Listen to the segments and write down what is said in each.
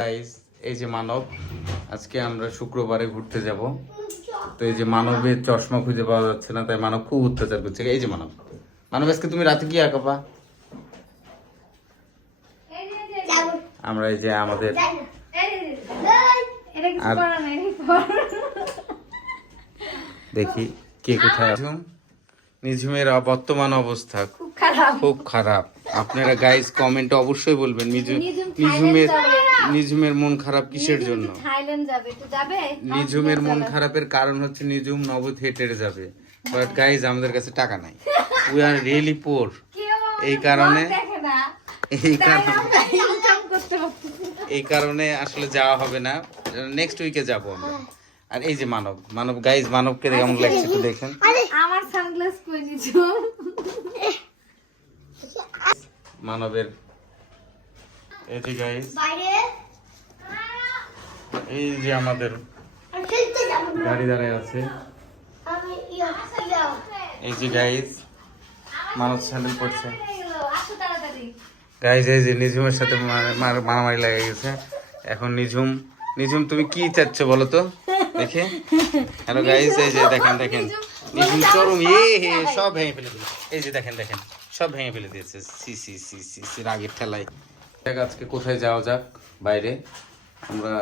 Guys এই যে মানব আজকে আমরা শুক্রবারে ঘুরতে যাব। তো এই যে মানবের চশমা খুঁজে পাওয়া যাচ্ছে না তাই মানব খুব অত্যাচার করছে। এই যে মানব মানব আজকে তুমি রাতে কি আঁকাবা আমরা এই যে আমাদের। দেখি কে কোথায় নিঝুমের বর্তমান অবস্থা। খুব খারাপ। খুব খারাপ। আপনারা গাইস কমেন্টে অবশ্যই বলবেন নিঝুম নিঝুম নিঝুমের নিঝুমের মন খারাপ কিসের জন্য? কি থাইল্যান্ড যাবে তো যাবে। নিঝুমের মন খারাপের কারণ হচ্ছে নিঝুম নব থিয়েটারে যাবে। বাট গাইজ আমাদের কাছে টাকা নাই। উই আর রিয়েলি পোর এই কারণে এই কারণে। এই কারণে আসলে যাওয়া হবে না। নেক্সট উইকে যাব আমরা। আর এই যে মানব মানব গাইজ মানবকে কেমন লাগছে একটু দেখেন। আমার সানগ্লাস নিছো মানবের এই যে গাইজ এই যে আমাদের গাড়ি দাঁড়ায় আছে। আমি ইয়া এই যে গাইজ মানব স্যান্ডেল পড়ছে গাইজ এই যে নিঝুমের সাথে মার- মার- মারামারি লেগে গেছে। এখন নিঝুম নিঝুম তুমি কি চাচ্ছ বলো তো? দেখে। হ্যালো গাইজ এই যে দেখেন দেখেন। চরম এ হে সব ভেঙে ফেলে দিল এই যে দেখেন দেখেন সব ভেঙে ফেলে দিয়েছে। C C C C C রাগের ঠেলায়। দেখ আজকে কোথায় যাওয়া যাক বাইরে। আমরা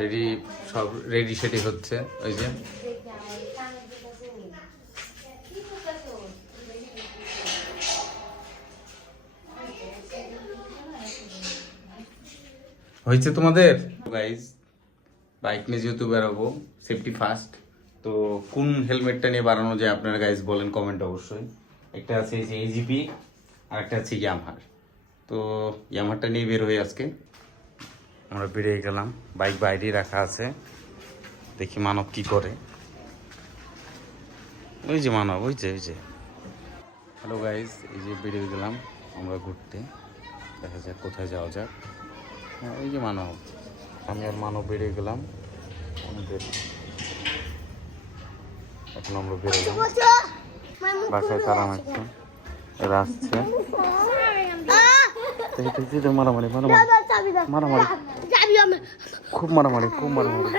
রেডি সব রেডি সেডি হচ্ছে ওই যে। হয়েছে তোমাদের? গাইজ বাইক নিয়ে যেহেতু বেরোবো সেফটি ফার্স্ট তো কোন হেলমেটটা নিয়ে বাড়ানো যায় আপনারা গাইজ বলেন কমেন্ট অবশ্যই। একটা আছে এই যে এজিপি আর একটা আছে ইয়ামহার তো ইয়ামহারটা নিয়ে বের হয়ে আজকে। আমরা বেরিয়ে গেলাম। বাইক বাইরেই রাখা আছে। দেখি মানব কি করে। ওই যে মানব, ওই যে ওই যে। হ্যালো গাইজ এই যে বেরিয়ে গেলাম আমরা ঘুরতে। দেখা যাক কোথায় যাওয়া যাক। হ্যাঁ ওই যে মানব। আমি আর মানব বেরিয়ে গেলাম। আমাদের এখন আমরা বেরোলাম মামু বাসায় তারা মারছে। এরা আসছে। মারামারি মারামারি। মারামারি। খুব মারামারি খুব মারামারি।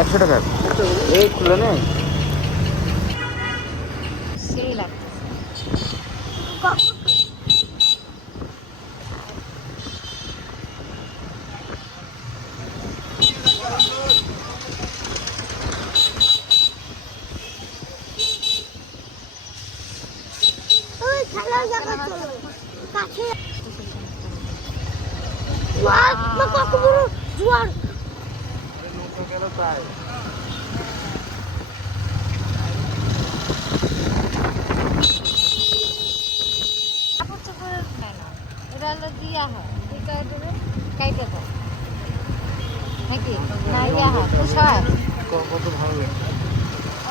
একশো টাকা। এই খুলে নেই সেই লাগছে ওই খেলার জায়গা চলো কাছে ওয়াও মা কত বড় জোয়ার নেয় এটা দিয়া হয় লাগছে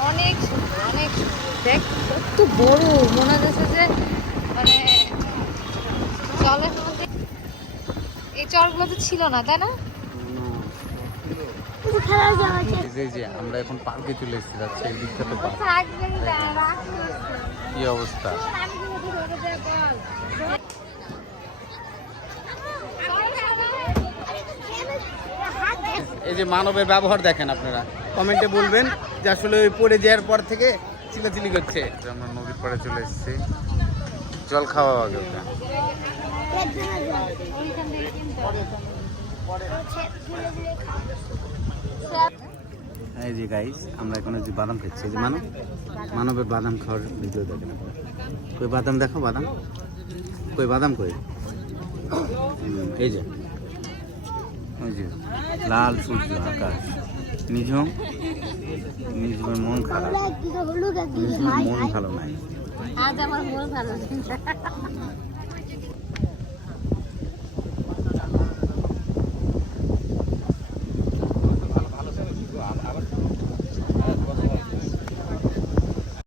অনেক সুন্দর অনেক সুন্দর দেখ কত বড় মনে হচ্ছে যে মানে জলের মধ্যে এই চরগুলো তো ছিল না তাই না? আমরা এখন পার্কে চলে এসেছি বিখ্যাত পার্ক। কি অবস্থা? এই যে মানবের ব্যবহার দেখেন আপনারা। কমেন্টে বলবেন যে আসলে ওই পড়ে যাওয়ার পর থেকে চিলাচিলি করছে। আমরা নদীর পাড়ে চলে এসেছি। জল খাওয়া আগে। এই যে গাইস আমরা এখন যে বাদাম খাচ্ছি যে মানব। মানবের বাদাম খাওয়ার ভিডিও দেখেন কই বাদাম দেখো, বাদাম? কই বাদাম কই? এই যে। ওই যে, লাল সূর্য আকাশ। নিঝুম নিঝুমের মন খারাপ। মন ভালো নাই। আজ আমার মন ভালো নেই।